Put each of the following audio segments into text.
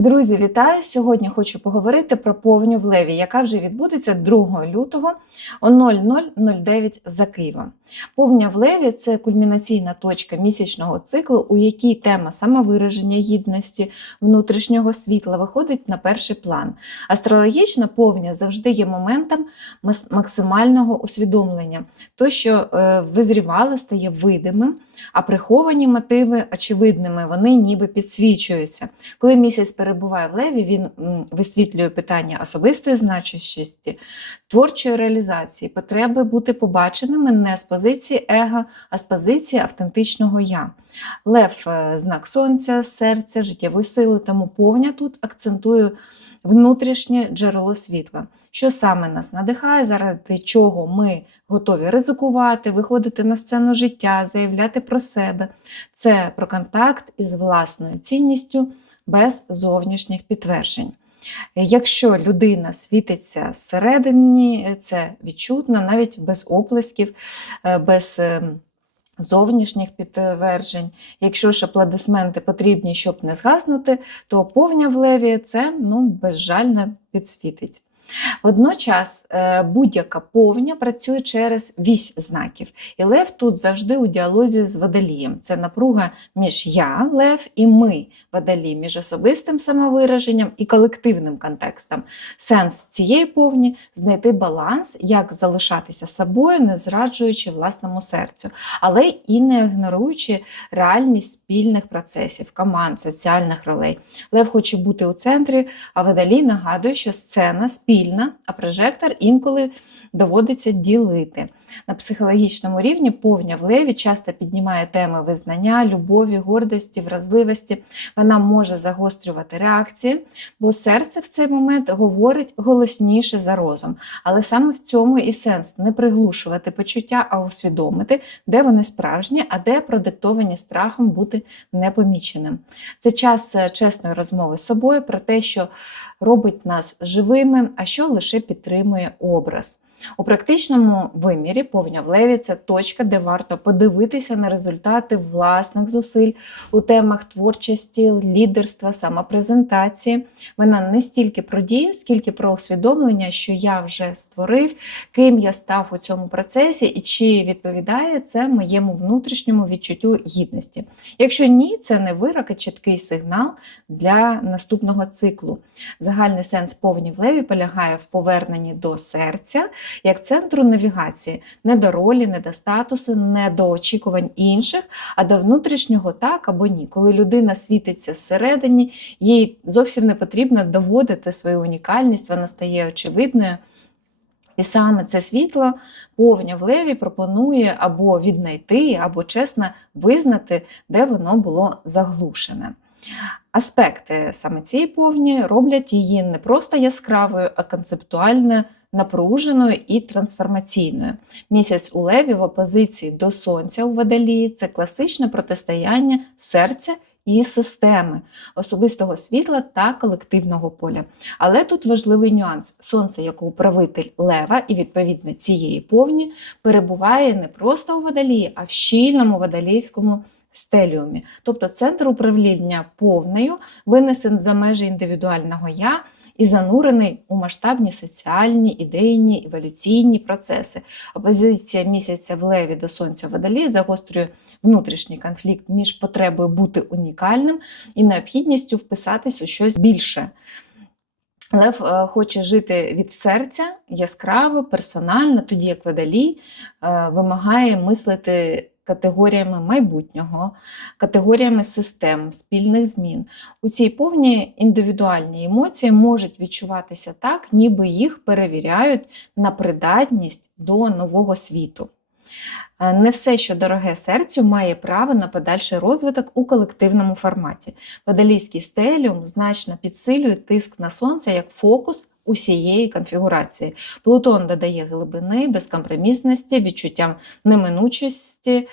Друзі, вітаю! Сьогодні хочу поговорити про повню в Леві, яка вже відбудеться 2 лютого о 00.09 за Києвом. Повня в Леві це кульмінаційна точка місячного циклу, у якій тема самовираження гідності, внутрішнього світла виходить на перший план. Астрологічна повня завжди є моментом максимального усвідомлення. То, що е, визрівало, стає видимим, а приховані мотиви очевидними, вони ніби підсвічуються. Коли місяць перебуває в леві, він висвітлює питання особистої значущості, творчої реалізації, потреби бути побаченими не з позиції его, а з позиції автентичного я. Лев е, знак сонця, серця, життєвої сили, тому повня тут акцентує внутрішнє джерело світла. Що саме нас надихає, заради чого ми готові ризикувати, виходити на сцену життя, заявляти про себе. Це про контакт із власною цінністю без зовнішніх підтверджень. Якщо людина світиться зсередині, це відчутно, навіть без оплесків, е, без е, зовнішніх підтверджень. Якщо ж аплодисменти потрібні, щоб не згаснути, то повня в леві це ну, безжально підсвітить. Водночас е, будь-яка повня працює через вісь знаків. І лев тут завжди у діалозі з водолієм. Це напруга між я, лев, і ми, водолій, між особистим самовираженням і колективним контекстом. Сенс цієї повні знайти баланс, як залишатися собою, не зраджуючи власному серцю, але і не ігноруючи реальність спільних процесів, команд, соціальних ролей. Лев хоче бути у центрі, а водолій нагадує, що сцена спільна, а прожектор інколи доводиться ділити. На психологічному рівні повня в леві часто піднімає теми визнання, любові, гордості, вразливості. Вона може загострювати реакції, бо серце в цей момент говорить голосніше за розум. Але саме в цьому і сенс не приглушувати почуття, а усвідомити, де вони справжні, а де продиктовані страхом бути непоміченим. Це час е, чесної розмови з собою про те, що робить нас живими, а що лише підтримує образ. У практичному вимірі повня в леві це точка, де варто подивитися на результати власних зусиль у темах творчості, лідерства, самопрезентації. Вона не стільки про дію, скільки про усвідомлення, що я вже створив, ким я став у цьому процесі і чи відповідає це моєму внутрішньому відчуттю гідності. Якщо ні, це не вирок, а чіткий сигнал для наступного циклу. Загальний сенс повні в леві полягає в поверненні до серця як центру навігації, не до ролі, не до статусу, не до очікувань інших, а до внутрішнього так або ні. Коли людина світиться зсередині, їй зовсім не потрібно доводити свою унікальність, вона стає очевидною. І саме це світло повня в леві пропонує або віднайти, або чесно визнати, де воно було заглушене. Аспекти саме цієї повні роблять її не просто яскравою, а концептуально напруженою і трансформаційною. Місяць у леві в опозиції до сонця у водолії це класичне протистояння серця і системи, особистого світла та колективного поля. Але тут важливий нюанс: сонце, як управитель лева, і відповідно цієї повні, перебуває не просто у водолії, а в щільному водолійському стеліумі. Тобто центр управління повнею винесен за межі індивідуального я і занурений у масштабні соціальні, ідейні, еволюційні процеси. Опозиція місяця в леві до сонця водолії загострює внутрішній конфлікт між потребою бути унікальним і необхідністю вписатись у щось більше. Лев е, хоче жити від серця яскраво, персонально, тоді як водолій е, вимагає мислити категоріями майбутнього, категоріями систем, спільних змін. У цій повній індивідуальні емоції можуть відчуватися так, ніби їх перевіряють на придатність до нового світу. Е, Не все, що дороге серцю, має право на подальший розвиток у колективному форматі. Водолійський стеліум значно підсилює тиск на сонце як фокус усієї конфігурації. Плутон додає глибини, безкомпромісності, відчуттям неминучості,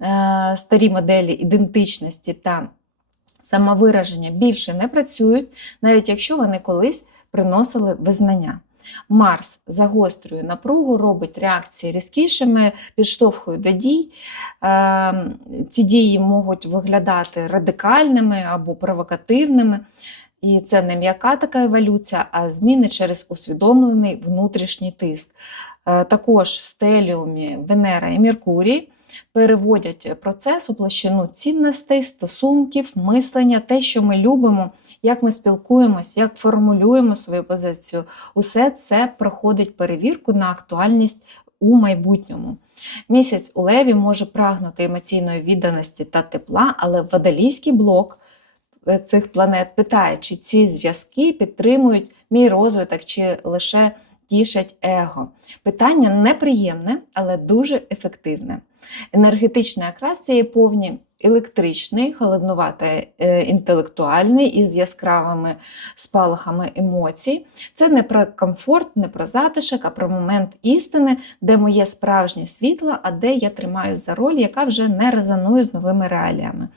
е, старі моделі ідентичності та самовираження більше не працюють, навіть якщо вони колись приносили визнання. Марс загострює напругу, робить реакції різкішими, підштовхує до дій. Е, Ці дії можуть виглядати радикальними або провокативними. І це не м'яка така еволюція, а зміни через усвідомлений внутрішній тиск. Е, Також в стеліумі Венера і Меркурій переводять процес у площину цінностей, стосунків, мислення, те, що ми любимо, як ми спілкуємось, як формулюємо свою позицію. Усе це проходить перевірку на актуальність у майбутньому. Місяць у Леві може прагнути емоційної відданості та тепла, але водолійський блок цих планет питає, чи ці зв'язки підтримують мій розвиток, чи лише тішать его. Питання неприємне, але дуже ефективне. Енергетичний окрас цієї повні електричний, холоднуватий, е, інтелектуальний із яскравими спалахами емоцій. Це не про комфорт, не про затишок, а про момент істини, де моє справжнє світло, а де я тримаю за роль, яка вже не резонує з новими реаліями.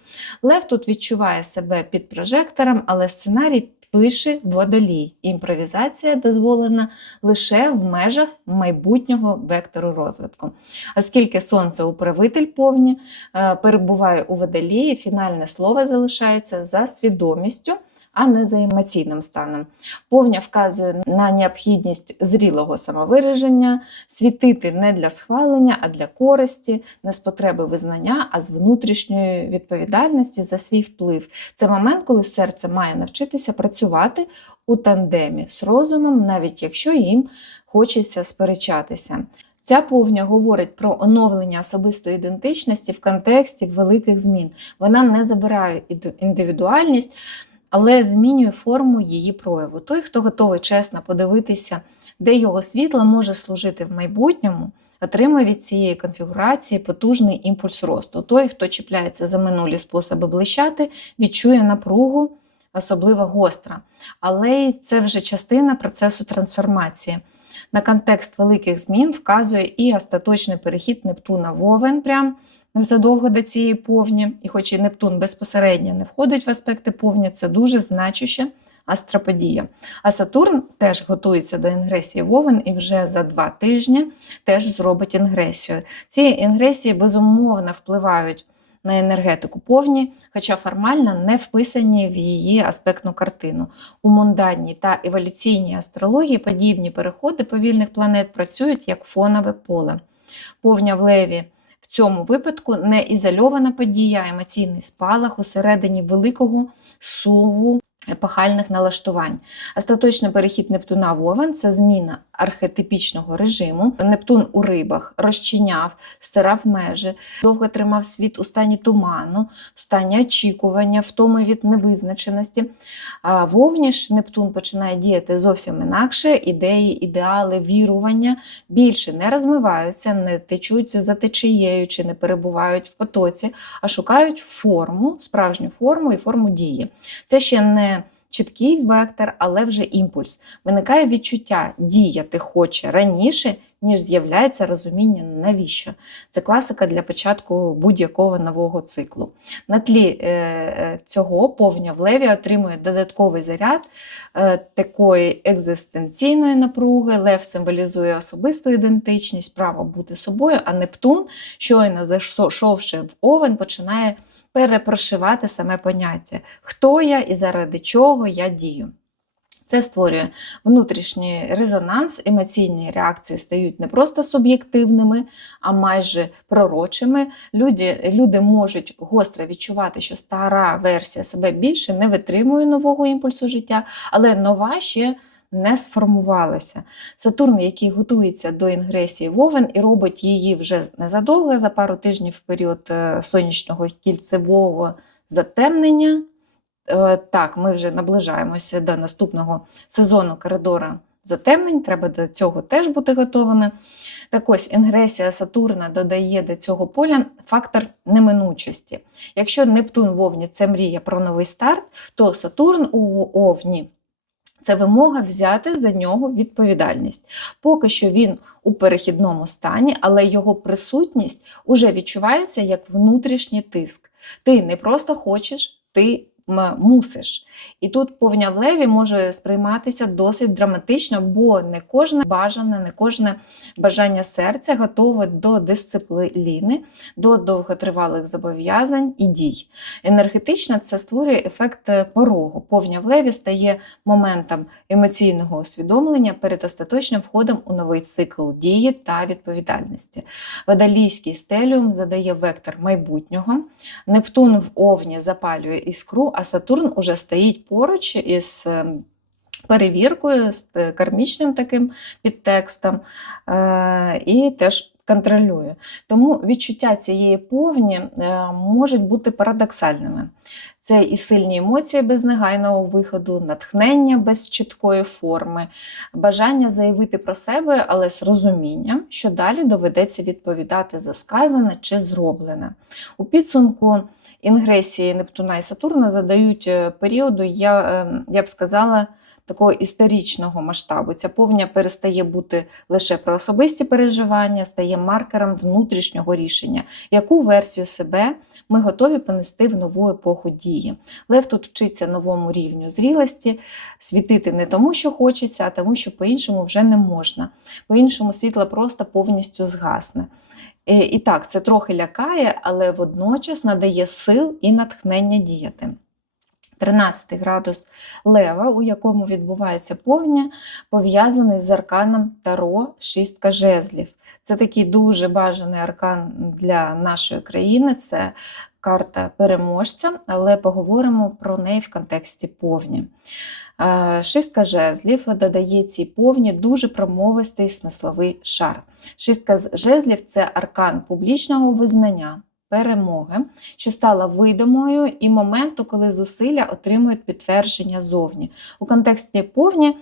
Лев тут відчуває себе під прожектором, але сценарій пише водолій. Імпровізація дозволена лише в межах майбутнього вектору розвитку. Оскільки сонце управитель повні е, перебуває у водолії, фінальне слово залишається за свідомістю. А не за емоційним станом. Повня вказує на необхідність зрілого самовираження, світити не для схвалення, а для користі, не з потреби визнання, а з внутрішньої відповідальності за свій вплив. Це момент, коли серце має навчитися працювати у тандемі з розумом, навіть якщо їм хочеться сперечатися. Ця повня говорить про оновлення особистої ідентичності в контексті великих змін. Вона не забирає іду- індивідуальність, але змінює форму її прояву. Той, хто готовий чесно подивитися, де його світло може служити в майбутньому, отримує від цієї конфігурації потужний імпульс росту. Той, хто чіпляється за минулі способи блищати, відчує напругу, особливо гостра. Але це вже частина процесу трансформації. На контекст великих змін вказує і остаточний перехід Нептуна в Овен, прям незадовго до цієї повні. І хоч і Нептун безпосередньо не входить в аспекти повні, це дуже значуща астроподія. А Сатурн теж готується до інгресії в Овен і вже за два тижні теж зробить інгресію. Ці інгресії безумовно впливають на енергетику повні, хоча формально не вписані в її аспектну картину. У мунданній та еволюційній астрології подібні переходи повільних планет працюють як фонове поле. Повня в леві в цьому випадку не ізольована подія, а емоційний спалах усередині великого суву епохальних налаштувань. Остаточний перехід Нептуна в Овен це зміна архетипічного режиму. Нептун у рибах розчиняв, стирав межі, довго тримав світ у стані туману, в стані очікування, втоми від невизначеності. А вовні ж Нептун починає діяти зовсім інакше. Ідеї, ідеали, вірування більше не розмиваються, не течуть за течією чи не перебувають в потоці, а шукають форму, справжню форму і форму дії. Це ще не чіткий вектор, але вже імпульс. Виникає відчуття діяти хоче раніше, ніж з'являється розуміння, навіщо. Це класика для початку будь-якого нового циклу. На тлі е, е, цього повня в леві отримує додатковий заряд е, такої екзистенційної напруги. Лев символізує особисту ідентичність, право бути собою, а Нептун, щойно зайшовши в овен, починає перепрошивати саме поняття, хто я і заради чого я дію. Це створює внутрішній резонанс, емоційні реакції стають не просто суб'єктивними, а майже пророчими. Люди, люди можуть гостро відчувати, що стара версія себе більше не витримує нового імпульсу життя, але нова ще не сформувалася. Сатурн, який готується до інгресії в Овен і робить її вже незадовго, за пару тижнів в період е, сонячного кільцевого затемнення. Е, Так, ми вже наближаємося до наступного сезону коридора затемнень, треба до цього теж бути готовими. Так ось інгресія Сатурна додає до цього поля фактор неминучості. Якщо Нептун в Овні це мрія про новий старт, то Сатурн у Овні це вимога взяти за нього відповідальність. Поки що він у перехідному стані, але його присутність уже відчувається як внутрішній тиск. Ти не просто хочеш, ти мусиш. І тут повня в леві може сприйматися досить драматично, бо не кожне бажане, не кожне бажання серця готове до дисципліни, до довготривалих зобов'язань і дій. Енергетично це створює ефект е, порогу. Повня в леві стає моментом емоційного усвідомлення перед остаточним входом у новий цикл дії та відповідальності. Водолійський стеліум задає вектор майбутнього. Нептун в Овні запалює іскру, а Сатурн уже стоїть поруч із е, перевіркою, з е, кармічним таким підтекстом е, і теж контролює. Тому відчуття цієї повні е, можуть бути парадоксальними. Це і сильні емоції без негайного виходу, натхнення без чіткої форми, бажання заявити про себе, але з розумінням, що далі доведеться відповідати за сказане чи зроблене. У підсумку інгресії Нептуна і Сатурна задають е, періоду, я, е, я б сказала, такого історичного масштабу. Ця повня перестає бути лише про особисті переживання, стає маркером внутрішнього рішення, яку версію себе ми готові понести в нову епоху дії. Лев тут вчиться новому рівню зрілості, світити не тому, що хочеться, а тому, що по-іншому вже не можна. По-іншому світло просто повністю згасне. Е, І так, це трохи лякає, але водночас надає сил і натхнення діяти. 13 градус лева, у якому відбувається повня, пов'язаний з арканом Таро шістка жезлів. Це такий дуже бажаний аркан для нашої країни. Це карта переможця, але поговоримо про неї в контексті повні. Шістка жезлів додає цій повні дуже промовистий смисловий шар. Шістка жезлів це аркан публічного визнання, перемоги, що стала видимою і моменту, коли зусилля отримують підтвердження зовні. У контексті повні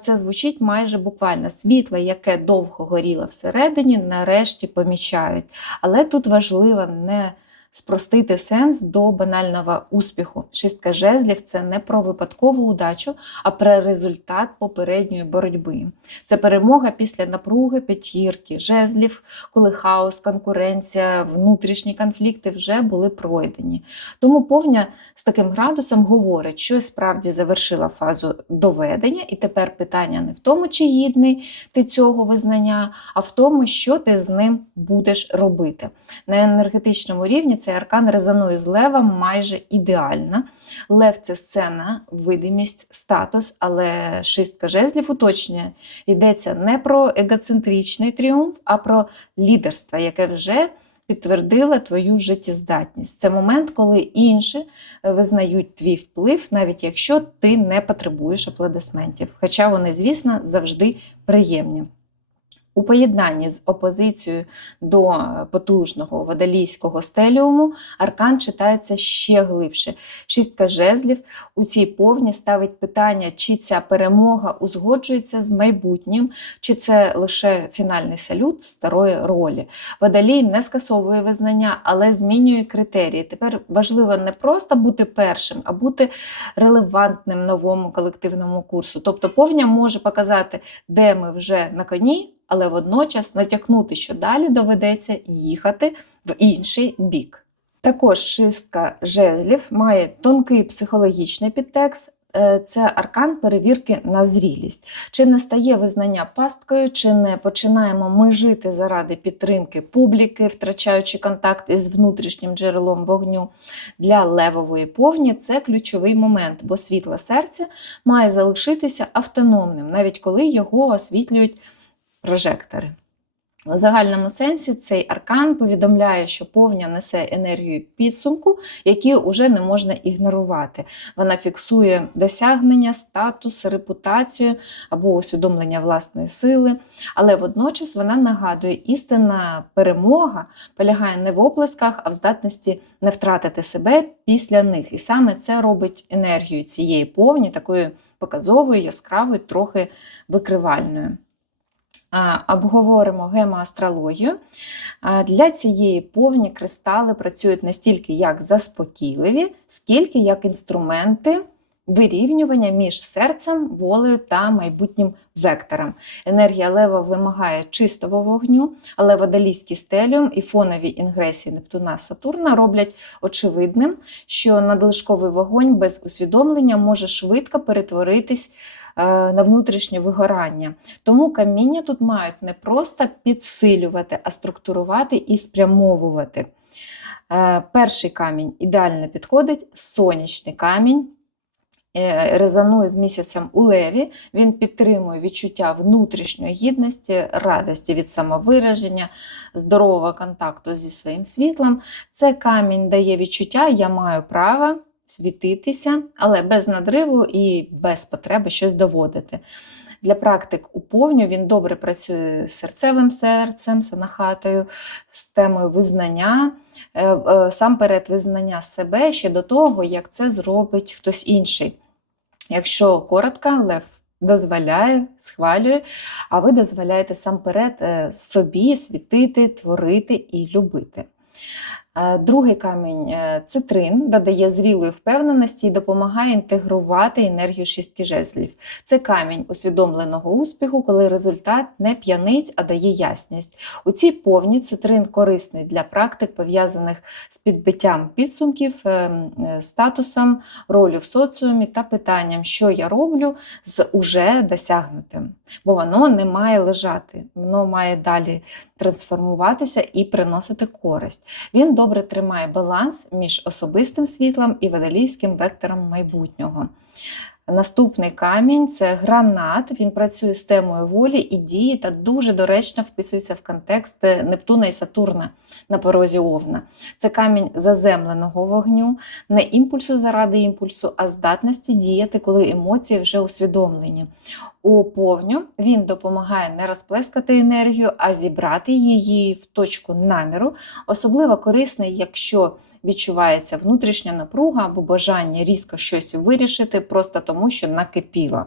це звучить майже буквально. Світло, яке довго горіло всередині, нарешті помічають. Але тут важливо не спростити сенс до банального успіху. Шістка жезлів це не про випадкову удачу, а про результат попередньої боротьби. Це перемога після напруги, п'ятірки, жезлів, коли хаос, конкуренція, внутрішні конфлікти вже були пройдені. Тому повня з таким градусом говорить, що справді завершила фазу доведення, і тепер питання не в тому, чи гідний ти цього визнання, а в тому, що ти з ним будеш робити. На енергетичному рівні цей аркан резонує з левом майже ідеально. Лев це сцена, видимість, статус, але шістка жезлів уточнює, йдеться не про егоцентричний тріумф, а про лідерство, яке вже підтвердило твою життєздатність. Це момент, коли інші визнають твій вплив, навіть якщо ти не потребуєш аплодисментів. Хоча вони, звісно, завжди приємні. У поєднанні з опозицією до е, потужного водолійського стеліуму аркан читається ще глибше. Шістка жезлів у цій повні ставить питання, чи ця перемога узгоджується з майбутнім, чи це лише фінальний салют старої ролі. Водолій не скасовує визнання, але змінює критерії. Тепер важливо не просто бути першим, а бути релевантним новому колективному курсу. Тобто повня може показати, де ми вже на коні але водночас натякнути, що далі доведеться їхати в інший бік. Також шистка жезлів має тонкий психологічний підтекст. е, Це аркан перевірки на зрілість. Чи не стає визнання пасткою, чи не починаємо ми жити заради підтримки публіки, втрачаючи контакт із внутрішнім джерелом вогню. Для левової повні це ключовий момент, бо світло серця має залишитися автономним, навіть коли його освітлюють прожектори. У загальному сенсі цей аркан повідомляє, що повня несе енергію підсумку, які вже не можна ігнорувати. Вона фіксує досягнення, статус, репутацію або усвідомлення власної сили, але водночас вона нагадує, істинна перемога полягає не в оплесках, а в здатності не втратити себе після них. І саме це робить енергію цієї повні такою показовою, яскравою, трохи викривальною. Обговоримо гемоастрологію. Для цієї повні кристали працюють не стільки як заспокійливі, скільки як інструменти вирівнювання між серцем, волею та майбутнім вектором. Енергія лева вимагає чистого вогню, але водолійський стеліум і фонові інгресії Нептуна Сатурна роблять очевидним, що надлишковий вогонь без усвідомлення може швидко перетворитись на внутрішнє вигорання. Тому каміння тут мають не просто підсилювати, а структурувати і спрямовувати. Е, Перший камінь ідеально підходить сонячний камінь. е, Резонує з місяцем у леві, він підтримує відчуття внутрішньої гідності, радості від самовираження, здорового контакту зі своїм світлом. Це камінь дає відчуття, я маю право світитися, але без надриву і без потреби щось доводити. Для практик у повню він добре працює з серцевим серцем, санахатою, з темою визнання, е, е, сам перед визнання себе ще до того, як це зробить хтось інший. Якщо коротко, лев дозволяє, схвалює, а ви дозволяєте сам перед е, собі світити, творити і любити. Другий камінь е, цитрин додає зрілої впевненості і допомагає інтегрувати енергію шістки жезлів. Це камінь усвідомленого успіху, коли результат не п'янить, а дає ясність. У цій повні цитрин корисний для практик, пов'язаних з підбиттям підсумків, е, е, статусом, ролью в соціумі та питанням, що я роблю з уже досягнутим. Бо воно не має лежати, воно має далі трансформуватися і приносити користь. Він добре тримає баланс між особистим світлом і водолійським вектором майбутнього. Наступний камінь це гранат. Він працює з темою волі і дії та дуже доречно вписується в контекст Нептуна і Сатурна на порозі Овна. Це камінь заземленого вогню, не імпульсу заради імпульсу, а здатності діяти, коли емоції вже усвідомлені. У повню він допомагає не розплескати енергію, а зібрати її в точку наміру. Особливо корисний, якщо відчувається внутрішня напруга або бажання різко щось вирішити, просто тому, що накипіло.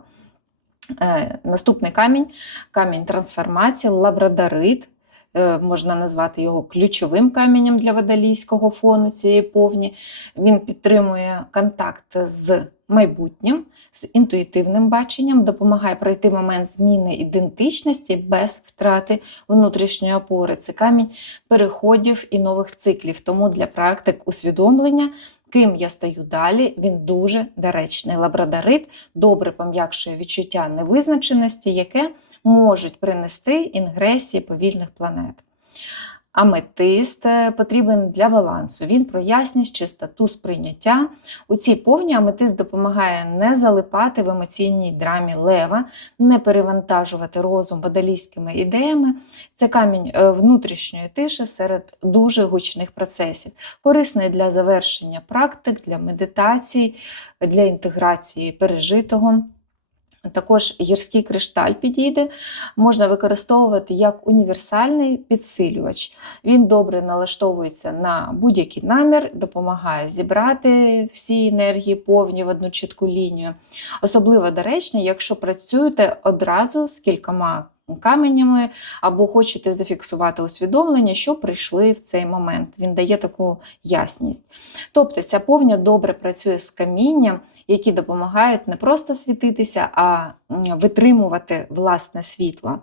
Е, Наступний камінь камінь трансформації, лабрадорит. Е, Можна назвати його ключовим каменем для водолійського фону цієї повні. Він підтримує контакт з майбутнім, з інтуїтивним баченням, допомагає пройти момент зміни ідентичності без втрати внутрішньої опори. Це камінь переходів і нових циклів. Тому для практик усвідомлення, ким я стаю далі, він дуже доречний. Лабрадорит добре пом'якшує відчуття невизначеності, яке можуть принести інгресії повільних планет. Аметист е, потрібен для балансу. Він про ясність, чистоту сприйняття. У цій повні аметист допомагає не залипати в емоційній драмі лева, не перевантажувати розум водолійськими ідеями. Це камінь е, внутрішньої тиші серед дуже гучних процесів, корисний для завершення практик, для медитацій, для інтеграції пережитого. Також гірський кришталь підійде, можна використовувати як універсальний підсилювач. Він добре налаштовується на будь-який намір, допомагає зібрати всі енергії повні в одну чітку лінію. Особливо доречно, якщо працюєте одразу з кількома каменями або хочете зафіксувати усвідомлення, що прийшли в цей момент. Він дає таку ясність. Тобто ця повня добре працює з камінням, які допомагають не просто світитися, а витримувати власне світло.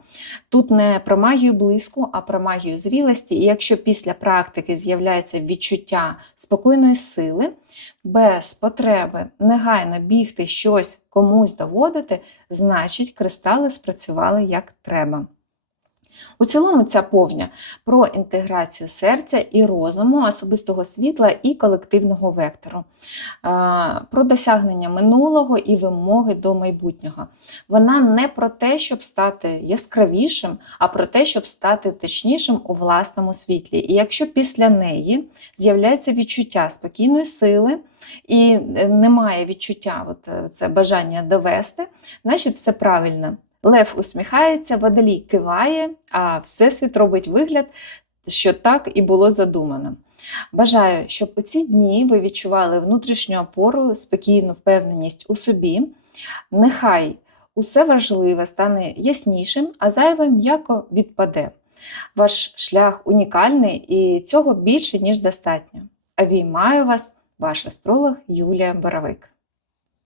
Тут не про магію блиску, а про магію зрілості. І якщо після практики з'являється відчуття спокійної сили, без потреби негайно бігти щось комусь доводити, значить кристали спрацювали як треба. У цілому ця повня про інтеграцію серця і розуму, особистого світла і колективного вектору, про досягнення минулого і вимоги до майбутнього. Вона не про те, щоб стати яскравішим, а про те, щоб стати точнішим у власному світлі. І якщо після неї з'являється відчуття спокійної сили, і немає відчуття, от е, це бажання довести, значить все правильно. Лев усміхається, водолій киває, а Всесвіт робить вигляд, що так і було задумано. Бажаю, щоб у ці дні ви відчували внутрішню опору, спокійну впевненість у собі. Нехай усе важливе стане яснішим, а зайве м'яко відпаде. Ваш шлях унікальний і цього більше, ніж достатньо. Обіймаю вас, ваш астролог Юлія Боровик.